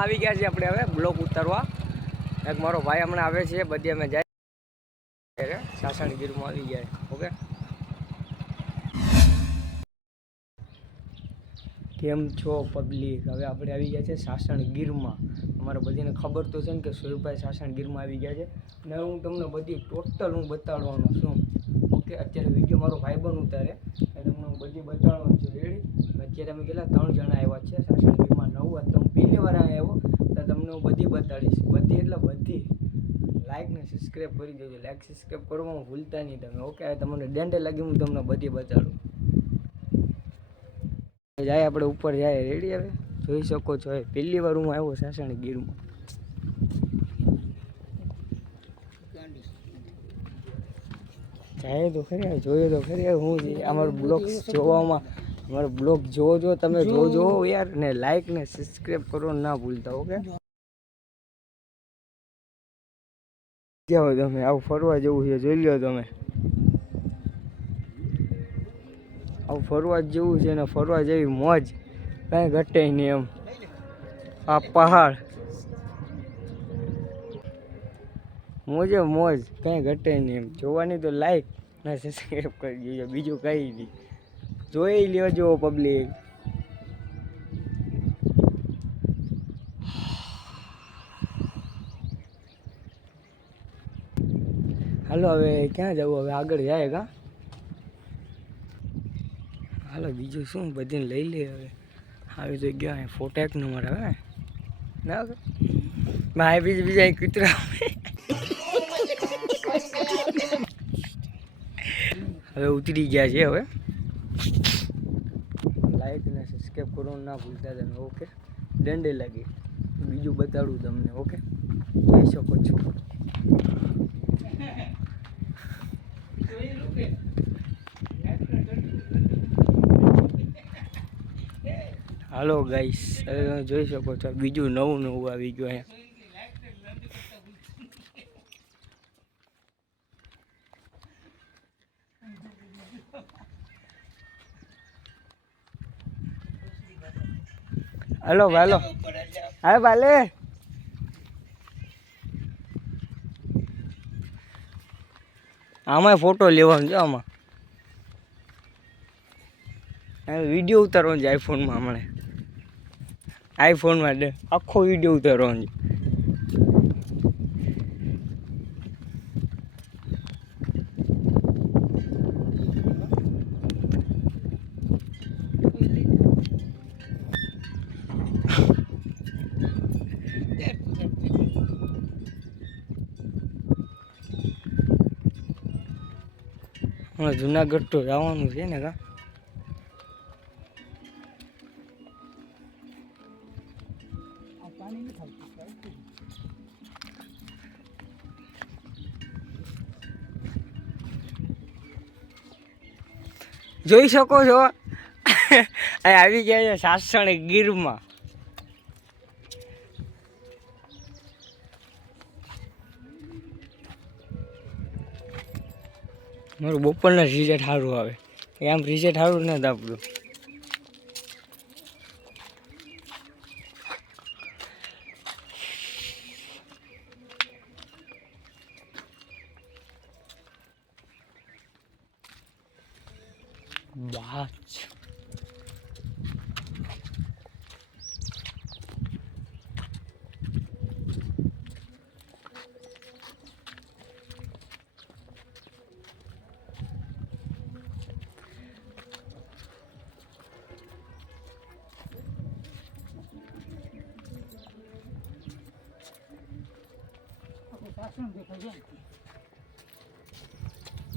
આવી ગયા છે આપણે હવે બ્લોક ઉતારવા. એક મારો ભાઈ હમણાં આવે છે, બધી અમે જાય સાસણ ગીરમાં આવી ગયા ઓકે? કેમ છો પબ્લિક? હવે આપણે આવી ગયા છે સાસણ ગીરમાં. અમારે બધીને ખબર તો છે ને કે સુરભાઈ સાસણ ગીરમાં આવી ગયા છે. ને હું તમને બધી ટોટલ હું બતાડવાનો છું. ઓકે, અત્યારે વીડિયો મારો ભાઈબંધ ઉતારે. એટલે તમને હું બધી બતાડવાનું છું. રેડી અત્યારે અમે કેટલા, ત્રણ જણા આવ્યા છે સાસણ ગીરમાં નવ તો હું પહેલી આવ્યો, તો તમને હું બધી બતાડીશ. બધી એટલે બધી. લાઈક ને સબસ્ક્રાઈબ કરી દેજો. લાઈક સબસ્ક્રાઈબ કરવામાં ભૂલતા નહીં તમે. ઓકે તમને ડેન્ડે લાગી હું તમને બધી બતાડું. જાય આપણે ઉપર, જાય. રેડી હવે? જોઈ શકો છો. એ પહેલી વાર હું આવ્યો સાસણ ગીરમાં જાય તો ખરી જોઈએ તો ખરી. હું અમારો બ્લોગ જોવામાં અમારો બ્લોગ જોવો જો તમે જોજો યાર ને લાઈક ને સબસ્ક્રાઇબ કરો ના ભૂલતા ઓકે? ક્યાં હોય તમે? આવું ફરવા જેવું છે જોઈ લો તમે. આવું ફરવા જેવું છે ને ફરવા જેવી મોજ કાંઈ ઘટે નહીં એમ. આ પહાડ. મોજે મોજ કાંઈ ઘટે નહીં એમ. જોવાની તો લાઈક ને સબસ્ક્રાઈબ કરી દેજો બીજું કંઈ નહીં. જોઈ લેજો પબ્લિક હાલો હવે ક્યાં જવું? હવે આગળ જાય કા? હાલો બીજું શું? બધીને લઈ લે હવે. આવી જગ્યા અહીં ફોટા એક નંબર આવે ના ભાઈ બીજા બીજા કૂતરા હવે ઉતરી ગયા છે હવે. સબસ્ક્રાઈબ કરવાનું ના ભૂલતા તમે ઓકે દંડે લાગી. બીજું બતાડું તમને ઓકે જોઈ શકો છો. હાલો ગાઈસ જોઈ શકો છો, બીજું નવું નવું આવી ગયું અહીંયા. હાલો વાલો હા ભાલે આમાં ફોટો લેવાનો છે, આમાં. વીડિયો ઉતારવાનો છે આઈફોનમાં હમણાં. આઈફોનમાં આખો વીડિયો ઉતારવાનો છે. જુનાગઢ તો જવાનું છે ને કા? જોઈ શકો છો. આવી ગયા છે સાસણ ગીરમાં. મારું બપોરના રિઝલ્ટ સારું આવે. આમ રિઝલ્ટ સારું નથી આપણું. વાત.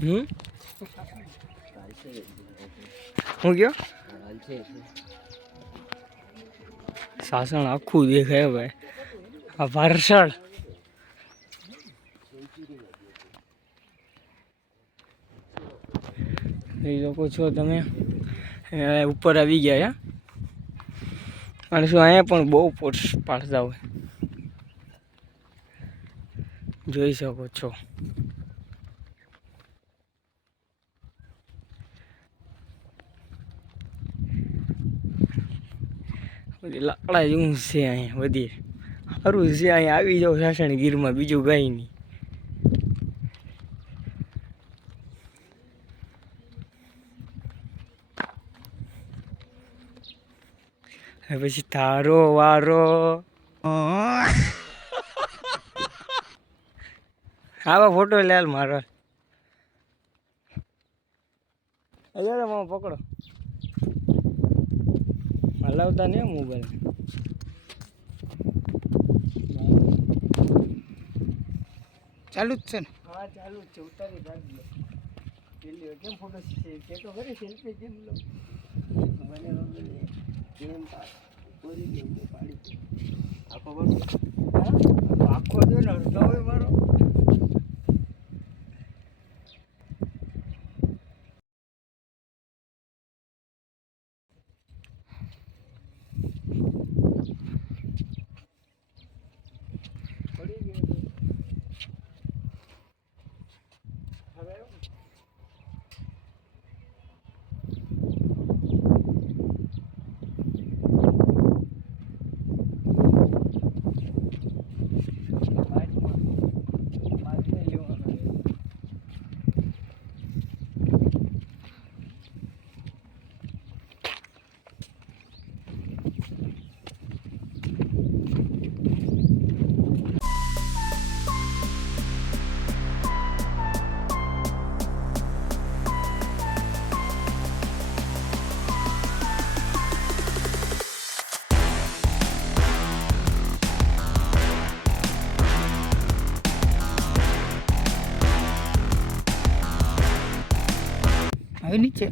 હમ? હું ગયો સાસણ આખું દેખાય ભાઈ. આ વારસળ. એ લોકો છો તમે? ઉપર આવી ગયા હા? અને શું અહીંયા પણ બહુ પોસ્ટ પાડતા હોય? જોઈ શકો છો. લાકડા જેવું છે અહીંયા બધી સારું છે અહીંયા આવી જાઓ સાસણ ગીરમાં બીજું કાંઈ નહીં. પછી તારો વારો. આવા ફોટો લે મારો. અરે પકડો. હલાવતા નહીં મોબાઈલ ચાલુ જ છે ને. હા ચાલુ જ છે. ઉતારી રાખજો. પેલી કેમ ફોટો કે તો કરે સેલ્ફી કેમ લો? મને કેમ પાડી દે પાડી આખો બરો આખો જો ને અડધો હોય મારો હવે નીચે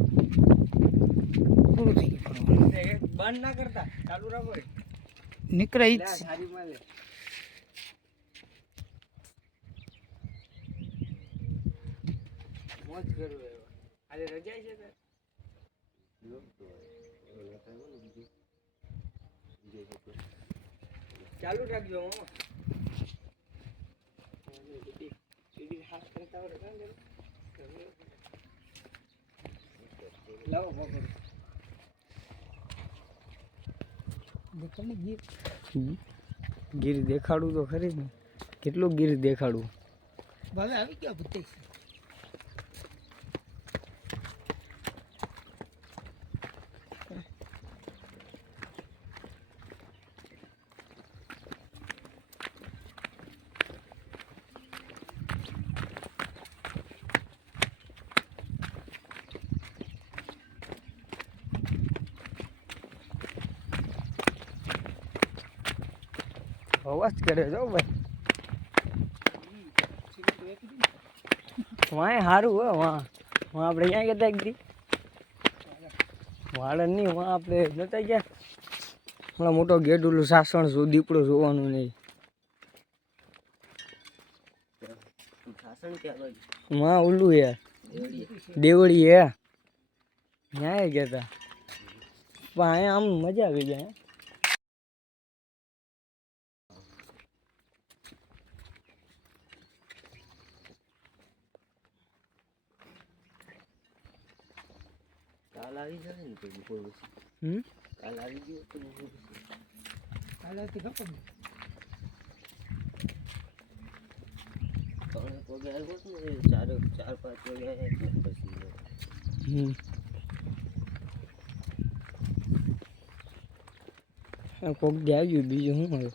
પૂરું થઈ ગયું. બંધ ના કરતા ચાલુ રાખો. નીકળે જ? ચાલુ રાખજો હાથ કરતા? લાવો પકડો દેખાડ ને ગીર ગીર દેખાડું તો ખરી ને. કેટલું ગીર દેખાડું? ભાવે આવી ગયા બધે. અવાજ કરે જો ભાઈ. વાય સારું હો, વાં. વાં આપણે ક્યાં ગયા એક દી? વાળન નહીં, વાં આપણે નતા ગયા. હમણાં મોટો ગેટ ઓલું સાસણ શું, દીપડો જોવાનું નહીં. વાં ઓલું યાર દેવળી હે. ન્યાય ગયા હતા પણ અહીંયા આમ મજા આવી જાય હે. કાલ આવી જશે ને પછી બપોર પછી હમ કાલ આવી ગયો તો બપોર પછી કાલે આવતી ખબર ને ત્રણ એક વાગે આવ્યો હતો ને એ ચાર ચાર પાંચ વાગે આવ્યા એટલે પછી હમ આ કોક દી આવ્યું બીજું શું હવે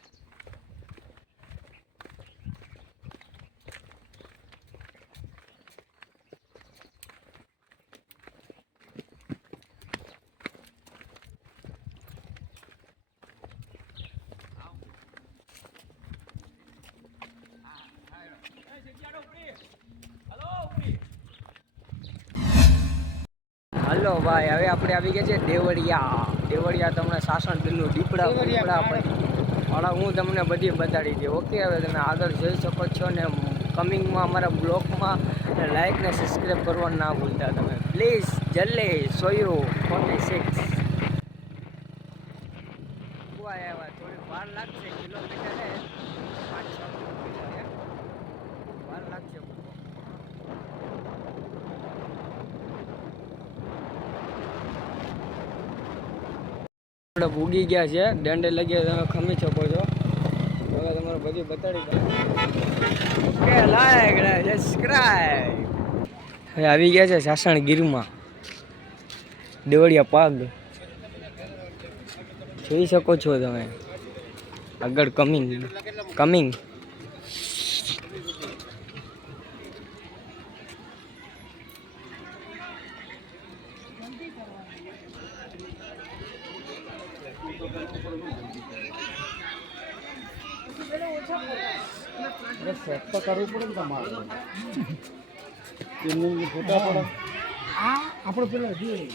હાલો ભાઈ હવે આપણે આવી ગયા છે દેવળિયા. દેવળિયા તમને સાસણ બિલનું દીપડા દીપડા વાળા હું તમને બધી બતાડી દઈ ઓકે હવે તમે આગળ જોઈ શકો છો ને કમિંગમાં અમારા બ્લોગમાં. લાઈક ને સબસ્ક્રાઈબ કરવાનું ના ભૂલતા તમે. પ્લીઝ જલ્દી સોયુ ફોર્ટી સિક્સ થોડી વાર લાગશે કિલોમીટર છે પાંચ છ કિલોમીટર છે વાર લાગશે આપણે ભૂગી ગયા છે. દંડે લગી તમે ખમી શકો છો. હવે બધી બતાડી કે લાઈક ને હવે આવી ગયા છે સાસણ ગીરમાં દેવળિયા પાગ જોઈ શકો છો તમે. આગળ કમિંગ કમિંગ આ આપણો પેલો જોઈએ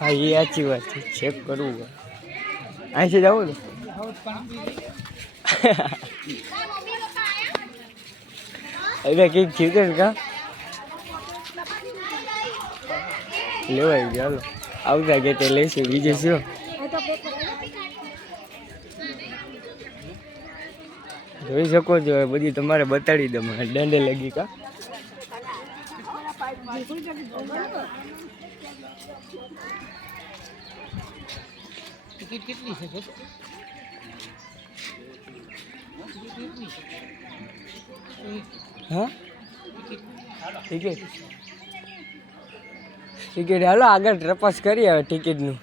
હા એ સાચી વાત છે. ચેક કરવું હોય અહીંથી જવું ને? એટલે કંઈક થયું કે કા? લેવાય ચાલો આવતા કે તે લઈશું બીજું શું? જોઈ શકો છો બધી તમારે બતાડી દઉં. મને દંડે લગી કા? ટિકિટ કેટલી છે જો હા? ટિકિટ? ટિકિટ? હાલો આગળ તપાસ કરીએ હવે ટિકિટનું.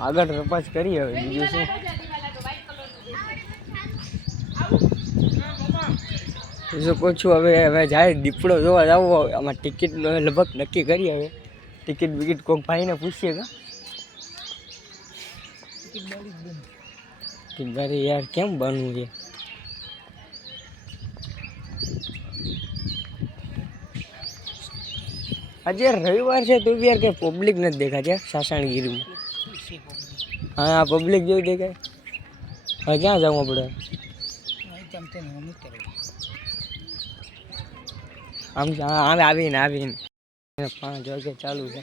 આગળ તપાસ કરીએ હવે, બીજું શું? શકો છું, હવે હવે જાય, દીપડો જોવા જાવો આમાં ટિકિટ લગભગ નક્કી કરીએ હવે. ટિકિટ બિકિટ કોઈક ભાઈને પૂછીએ કા? ગાડી યાર કેમ બનવું છે? આજે રવિવાર છે, તો બી યાર કે પબ્લિક નથી દેખાતી સાસણગીરીમાં. હા પબ્લિક જેવું દેખાય. હવે ક્યાં જવું આપણે? આમ આમ આવીને આવીને. પાંચ વાગે ચાલુ છે.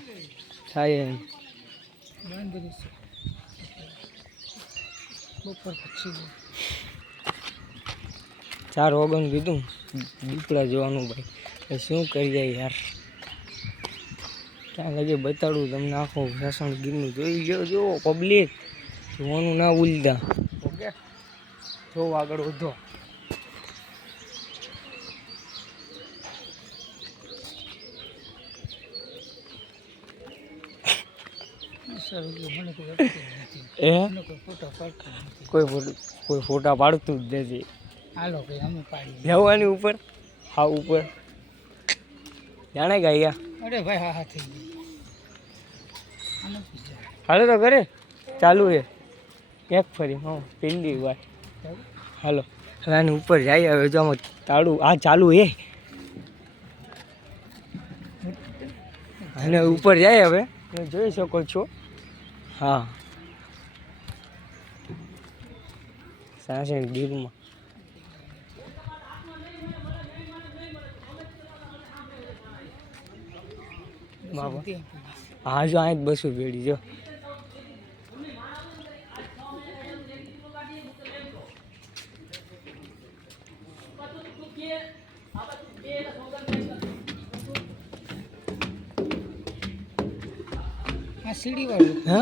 થાય બપોર પછી ચાર ઓગણ કીધું. દીપડા જોવાનું ભાઈ. શું કરીએ યાર? ક્યાં લગે બતાડું તમને આખો સાસણ ગીરનું જોઈ ગયો જોવો પબ્લિક જોવાનું ના ભૂલતા. ઓકે જો આગળ વધો. કોઈ એ કોઈ ફોટો પાડતો જ નથી. હાલો ભાઈ અમે પાડી જવાની ઉપર? હા ઉપર. જાણે ગયા અરે ભાઈ હા હા થઈ પીઝા હાલો તો કરે ચાલુ છે. એક ફરી, હા પેલી વાર હાલો. હવે આની ઉપર જાય, હવે જો આમાં તાળું, આ ચાલુ એ અને ઉપર જાય હવે. જોઈ શકો છો. હા. સાસે ગીરમાં બાબા. હા જો અહીં જ બસું ભેડી જો. આ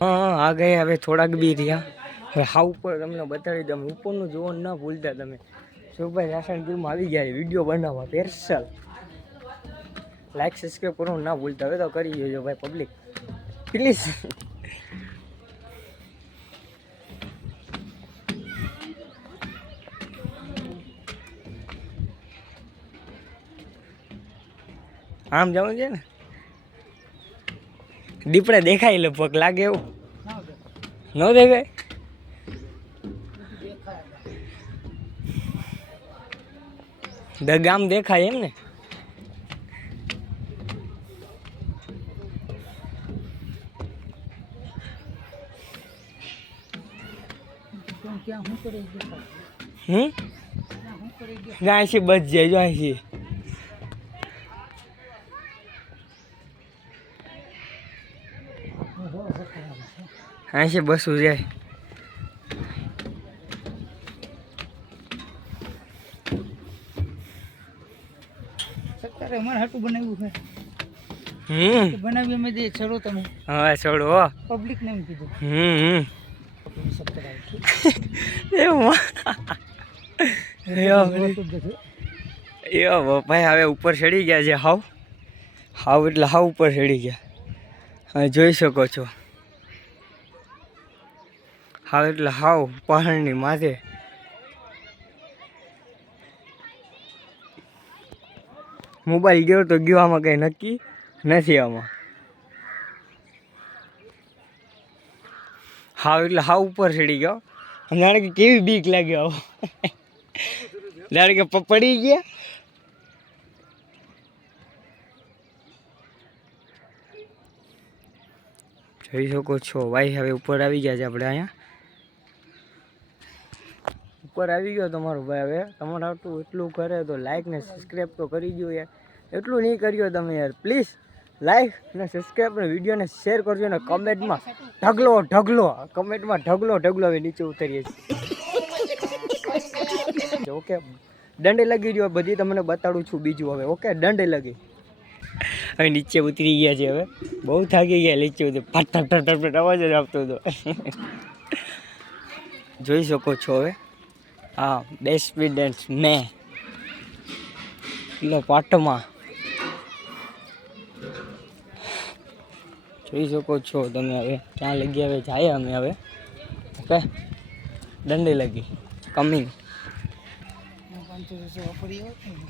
હા? આ ગયા હવે થોડાક બી રહ્યા. હવે હા ઉપર તમને બતાવી દઉં. ઉપરનું જોવાનું ના ભૂલતા તમે. સુભાઈ રાશન ગીરમાં આવી ગયા વીડિયો બનાવવા પેર્સલ લાઈક સબસ્ક્રાઈબ કરવાનું ના ભૂલતા. હવે તો કરી જોજો ભાઈ પબ્લિક પ્લીઝ આમ જવું છે ને? દીપડે દેખાય લગભગ, લાગે એવું. ન દેખાય? દગામ ગામ દેખાય એમ ને પણ ક્યાં હું કરી ગયો હમ હું ગાંસી બચ જાય જો અહીંથી ઓહો છે. બસું જાય. સરકારે અમારે હાટું બનાવ્યું છે. હમ. બનાવી અમે દે ચલો તમે. હા છોડો પબ્લિક ને એમ કીધું. હમ હમ. એવું ભાઈ હવે ઉપર ચડી ગયા છે હાવ. હાવ એટલે હાવ ઉપર ચડી ગયા. હવે જોઈ શકો છો. હાવ એટલે હાવ પહાડની માથે. મોબાઈલ ગયો તો ગયો આમાં કંઈ નક્કી નથી આમાં. હાવ એટલે હાવ ઉપર ચડી ગયો. જાણે કે કેવી બીક લાગે આવો. જાણે કે પડી ગયા. જોઈ શકો છો ભાઈ હવે ઉપર આવી ગયા છે આપણે અહીંયા. ઉપર આવી ગયો તમારો ભાઈ હવે. તમારે આવતું એટલું કરે તો લાઈક ને સબસ્ક્રાઈબ તો કરી દો યાર. એટલું નહીં કર્યો તમે યાર. પ્લીઝ લાઈક ને સબસ્ક્રાઈબ ને વિડીયોને શેર કરજો ને કમેન્ટમાં ઢગલો ઢગલો. કમેન્ટમાં ઢગલો ઢગલો હવે નીચે ઉતરીએ છીએ. ઓકે. દંડે લગી રહ્યો બધી તમને બતાડું છું બીજું હવે. ઓકે દંડે લગી. હવે નીચે ઉતરી ગયા છે હવે. બહુ થાકી ગયા નીચે ઉતરી. ફટ ફટ ફટ ફટ અવાજ જ આપતો હતો. જોઈ શકો છો હવે. હા બેસ્ટ સ્ટુડન્ટ મેં. પેલો પાટમાં જોઈ શકો છો તમે હવે ક્યાં લગી હવે જાય અમે હવે. ઓકે? દંડી લગી. કમિંગ.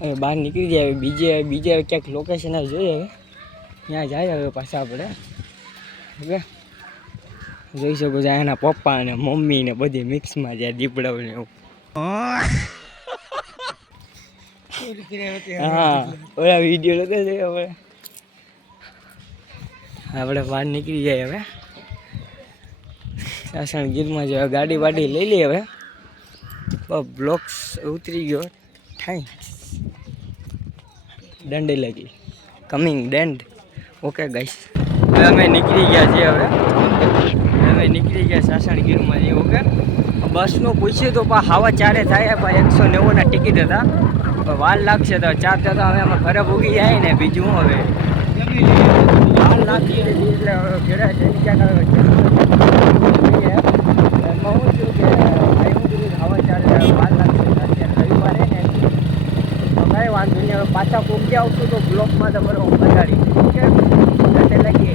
હવે બહાર નીકળી જાય હવે. બીજે બીજે ક્યાંક લોકેશન જોઈએ હવે. ત્યાં જાય હવે પાછા આપણે. ઓકે? જોઈ શકો છો એના પપ્પા ને મમ્મી ને બધી મિક્સમાં જાય દીપડાઓ ને એવું. હા. ઓલા વીડિયો લેતો છે હવે. આપણે બહાર નીકળી જાય હવે. સાસણ ગીરમાં જો ગાડી વાડી લઈ લઈએ હવે. બ્લોક્સ ઉતરી ગયો. થાય દંડી લાગી. કમિંગ દંડ. Okay guys. હવે અમે નીકળી ગયા છીએ હવે. અમે નીકળી ગયા સાસણ ગીરમાં જઈએ ઓકે? બસનું પૂછ્યું તો પા હાવા ચારે થાય પણ એકસો નેવુંના ટિકિટ હતા. પણ વાર લાગશે તો ચાર થતા હવે અમે ઘરે ભૂગી જાય ને, બીજું હાલ એટલે ઘેરે જઈ હું છું. કે ભાઈ હું કીધું હવે ત્યારે બાર લાખી અત્યારે રવિવાર ને કાંઈ વાંધો નહીં પાછા કોમ્પી આવશું તો બ્લોકમાં તમારો વધારી ઠીક છે? એટલે કે